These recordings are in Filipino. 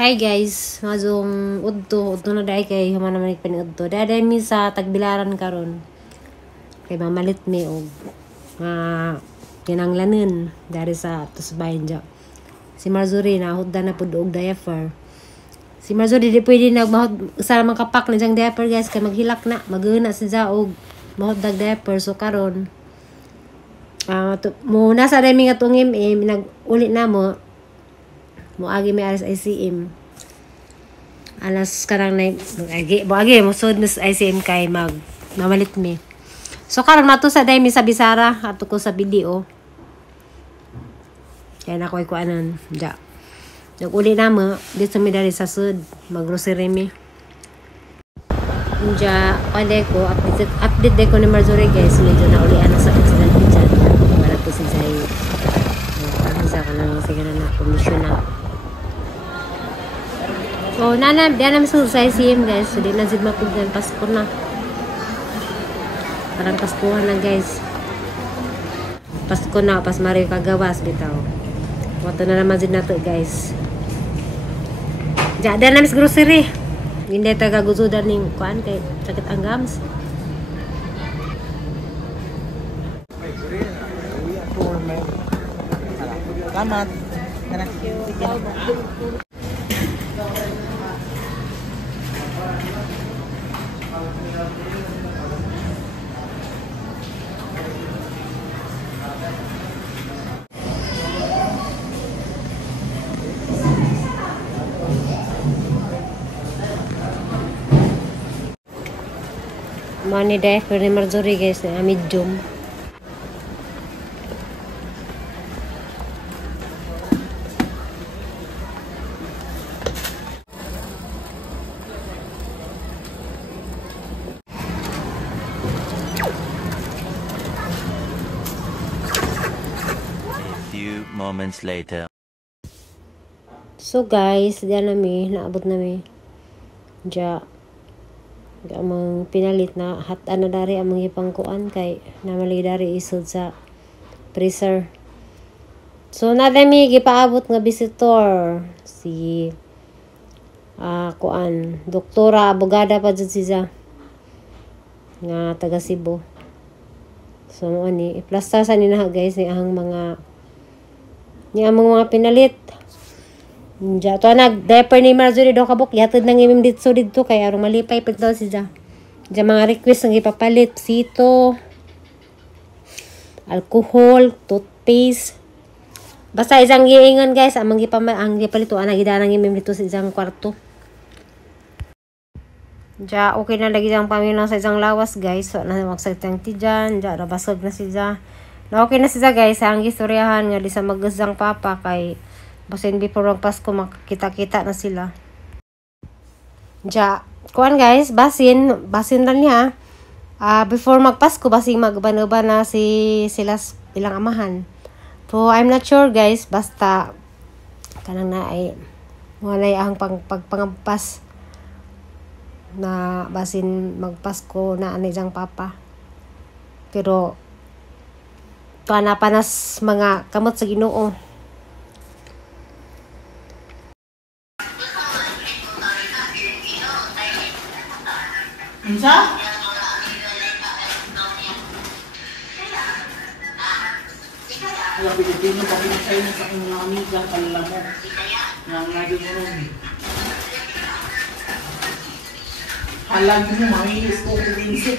Hi guys, mazong udto na dai kay human naman ikpan udto. Daday mi sa tagbilaran karon. Kay mamalit mi og kinanglanen dari sa tusbayin dya. Si Marjorie na hudda na pud og diaper. Si Marjorie di pwede nagmahod sa man kapak na jang diaper guys kay maghilak na, maguna siya og mahuddag diaper so karon. Muna sa dami nga tungim nag-uli na mo agi may alas ICM alas karang na agi musod nas ICM kay mamalit mi so karang mato sa dami sa Bisara ato ko sa video kaya na ko'y kuanan dya nag-uli na mo dito mi dari sa sud mag-grocery mi dya pwede ko update ko ni Marjorie guys medyo naulian na sa accident dyan wala po si Zay sa kanang sige na komisyon na. So, diyan namin sa ICM guys. So, di na zid mapugdan. Pasko na. Parang Paskuhan na guys. Pasko na. Pas Mario kagawas bitaw. Wato na naman zid na to guys. Diyan namin sa grocery. Hindi tayo kagusudan ng kuan kay sakit ang gams. Selamat. Money day for ni Marjorie guys na medium. Few moments later. So guys, diyan nami naabot nami. Diya amang pinalit na hatan na dari amang ipangkuan kay namali dari isod sa freezer. So nadami gipaabot nga visitor si kuan doktora abogada pa jud siya nga taga Cebu. So mo ani iplasta sa nina guys ni ang mga pinalit. Diya to nag-diaper ni Marjorie daw kabuk yatod nang imim dito kay aron malipay pud daw siya. Diya mga request ng ipapalit sito, alcohol, toothpaste. Basta isang giingon guys amang gipalito ana gidanang imim dito sa isang kwarto. Diya okay na lagi ang pamilang sa isang lawas guys. So na magsagtang ti diyan, diya rabasog na siya. Na okay na siya guys ang istoryahan nga di sa magusang papa kay basin before ang Pasko makakita-kita na sila. Diya, kuan guys, basin lang niya. Before magpasko, basin magbanoba na sila ilang amahan. So, I'm not sure guys, basta kanang na ay wala ang pagpangampas na basin magpasko na anijang papa. Pero, panas mga kamot sa Ginoo. Unsa? Wala Pilipino pa pinasay na sa mga amiga kalala mo. Nga nga di mo rin. Halag mo, mamilis ko kuminsip.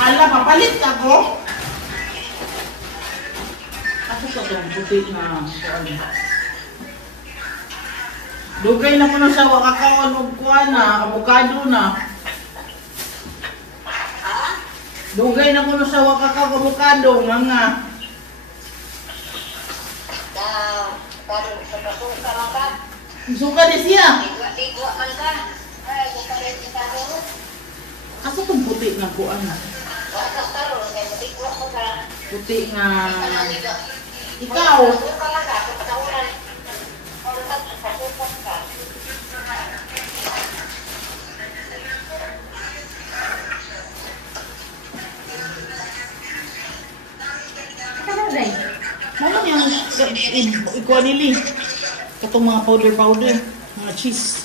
Hala, papalit ka ko? Ako sa itong puti na dugay na ko na sa wakakaon o kuha na, avocado na. Dugay na ko na sa wakakaon avocado, mga. Suka di siya. Asa itong puti na kuha na? Puti nga ikaw yung ikuha nili. Katong mga powder, mga cheese.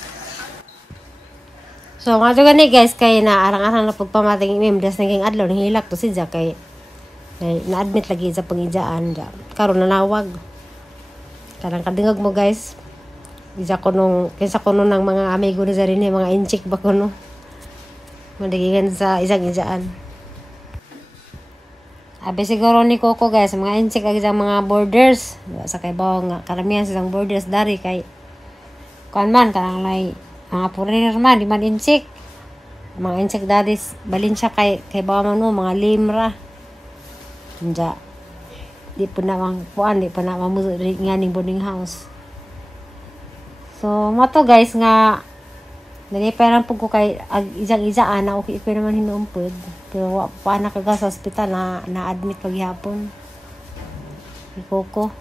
So, nga ito gani guys, kay na arang-arang na pagpamating imimdas naging adlaw, nahilak to si Jack kay na-admit lagi sa pangijaan. Karon nanawag. Karang kadingag mo guys. Isa ko nung, kaysa ko nung ng mga amigo na sa rin, mga inchik ba ko no. Madagingan sa isang ijaan. Abe siguro ni Coco guys, mga inchik ag isang mga borders. Sa kay bawa nga, karamihan sa isang borders dari kay kuan man, karang may mga foreigner man, di man insik. Mga insik dari, balin siya kay bawa man no, mga limra. Diya, di po na mang puan, di pa na mamuso nga ning boarding house. So, mo to guys nga, nalipay lang po ko kay isang-isaan na okay ko naman hinuumpod. Pero pa nakaga sa hospital na admit paghihapon. Ni Coco.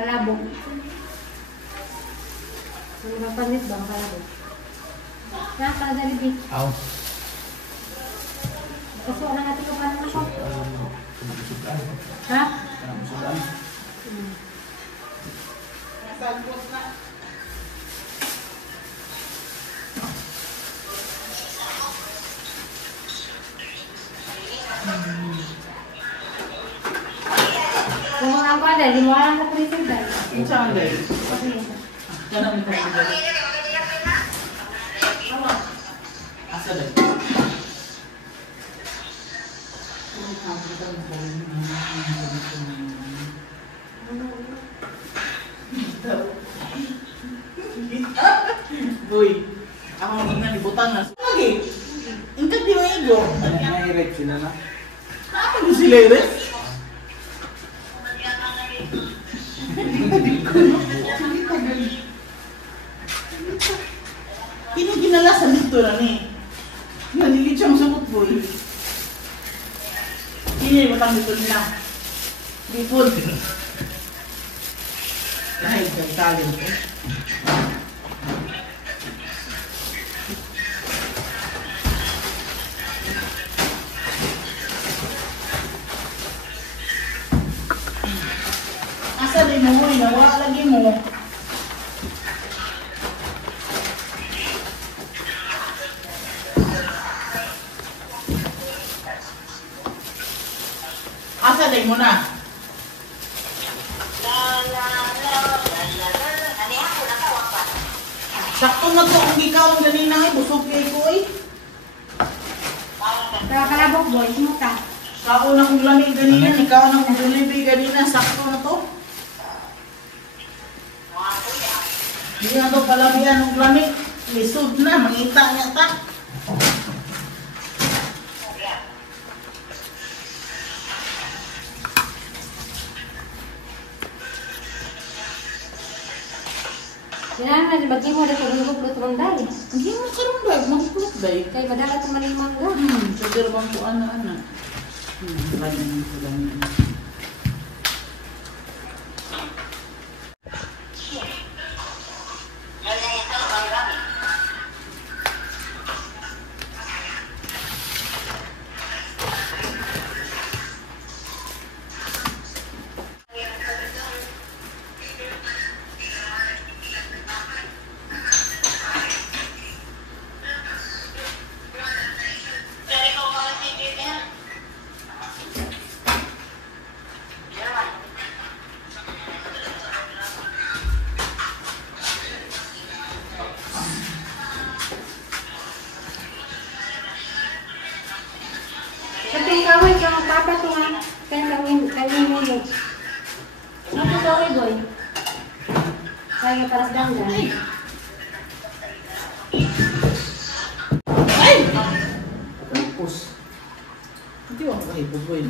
Palabok. Ano ba panit ba ang palabok? Kaya para sa libit. Aw. Kaso na natin ko paano ako? Ha? Kung mga ako dahil, di mo alam na pulitin dahil. Saan dahil? Yan ang ito. Asa dahil? Boy, ako magiging libutan na. Lagi, ingat di mo ego. Ano nga i-rate sila na? Ano mo sila i-rate? Kini ginalasan dito na ni. Nanilit siyang sukot boy. Kini matang dito nila. Dipon. Ay, kagtalin ko. Asa din mo, nawa lagi mo. Asa din mo na? Sakto na to kung ikaw ang ganina ay busog kay ko eh. Kaya palabok boy, sumuta. Sao na kong lamig ganina, ikaw na kong delivery ganina, sakto na to. Hindi na to palabihan ng lamig, lisod na, mangita niya ta. Yan na, bagi mo na ito, lulog-lutong dahil. Hindi mo karoon ba, mag-plot ba eh. Kaya madala ito malimang ka. Sugar bang po ana-ana. Ganyan ko lang yun. Kasi kaway ka magpapa ito nga. Kaya mo yun. Ano ito kaway boy? Kaya paras danggan. Ay! lagi, pupoy.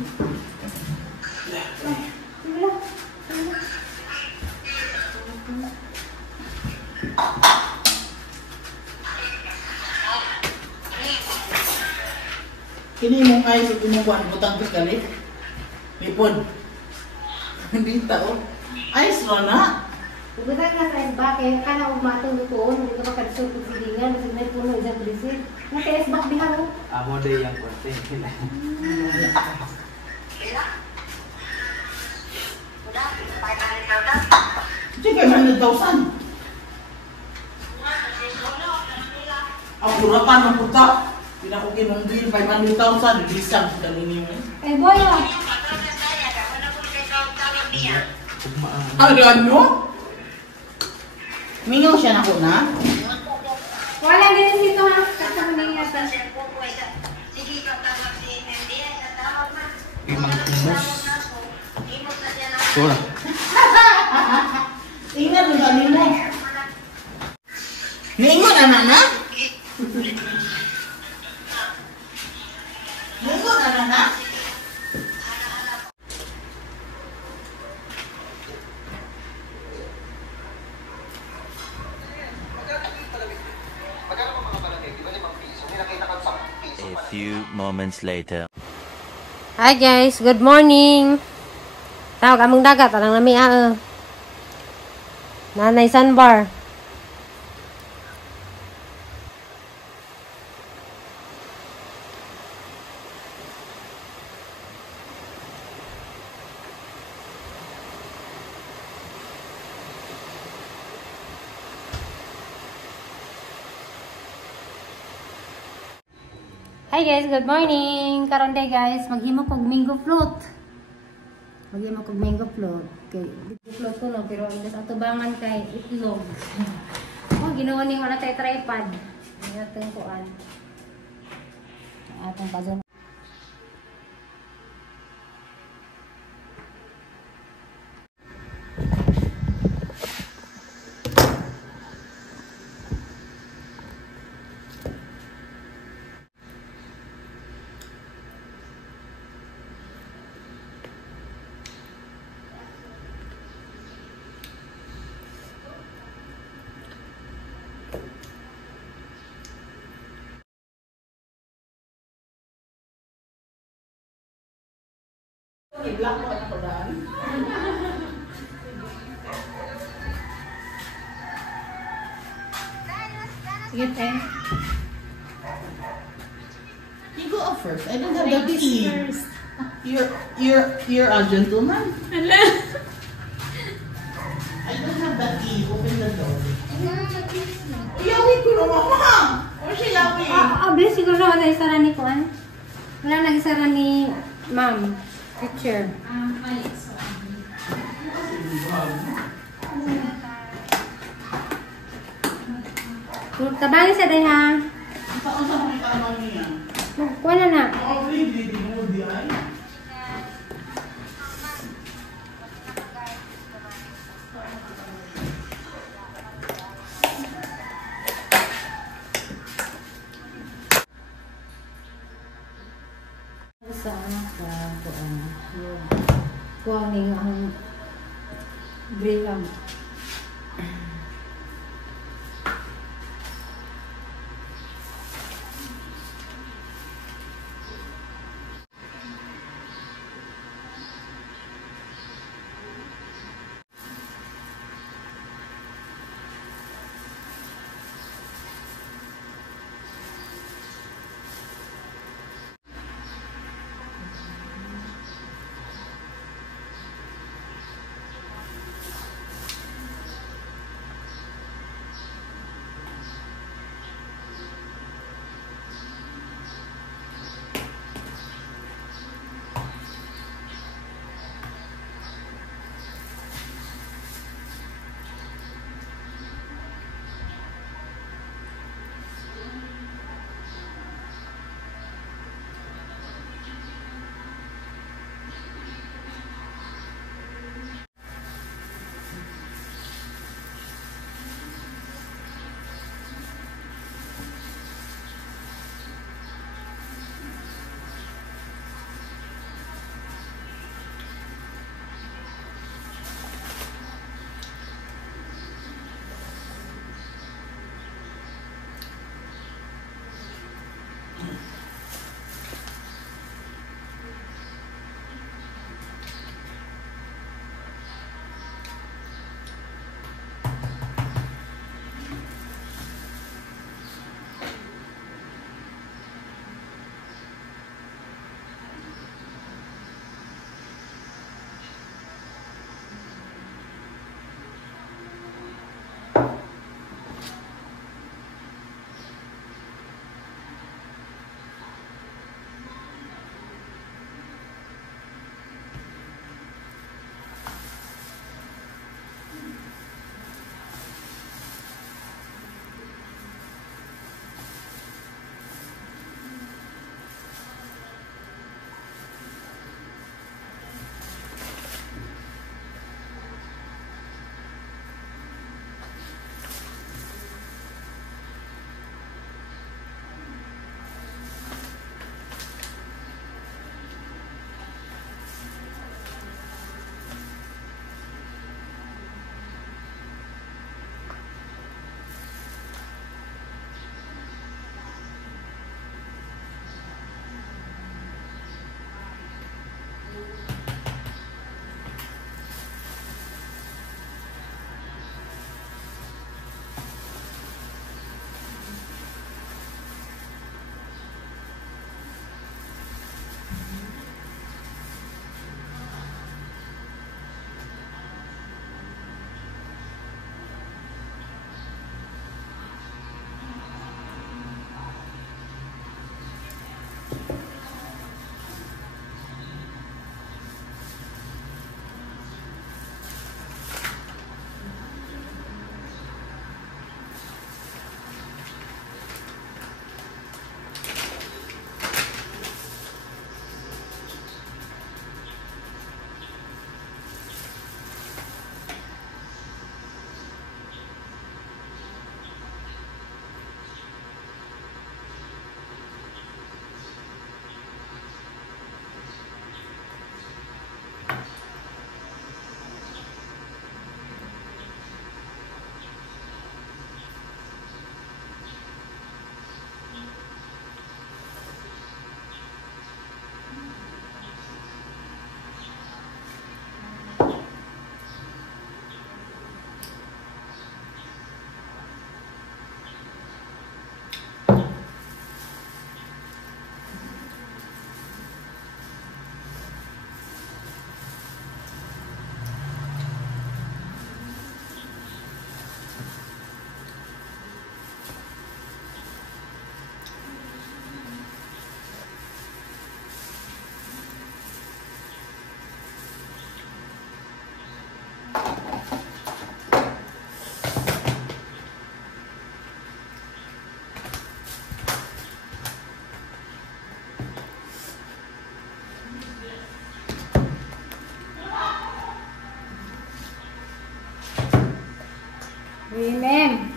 Kini mong ay sa imuwan, butang ko sekali. Lipon. Hindi tao. Ayos ro na. Pagkatang nga sa isbak, eh, kana umatong doon, hindi ka makadisod kung silingan, kasi may puno isang bisit. Nasa isbak bihan mo. Amo day yang konti. Sige, 100,000. Ang purapan ng puta. Pinakukin mong bill, 500,000. Disang sa kanini mo. Eh, boy, ah. Ang ano? Mingaw siya na ko na. Wala ganun dito, ha? Kasi hindi yata. Sura. Tingnan mo kami mo. Ningon anak na? Ningon anak na? A few moments later. Hi guys, good morning. Tawag among dagat, anang nami Nanay Sandbar. Hi guys, good morning. Karon day guys, maghimo kog mango float. Maghimo kog mango float. Kay float ko no, pero ang atubangan kay itlog. Oh, ginawa ni wala tay tripod. Ang atong kuan. Atong bazon. I-block mo na ko daan. Sige tay. You go up first. I don't have the key. You're a gentleman. Hala. I don't have the key. Open the door. Yawi ko na mama. Or siya yawi. Obvious siguro na isara ni kuan. Wala nang isara ni ma'am. Teacher. Tabangin sa day ha. Saan sa mga tamang niya? Wala na. Oh, really? Di mo di ay? Sa kuan ning ang grill. Mem.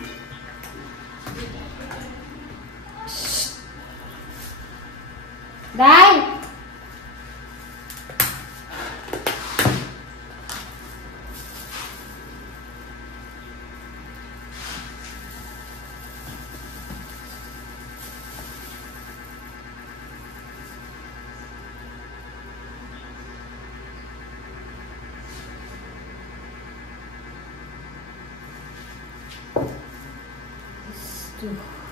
Dai. Tuh.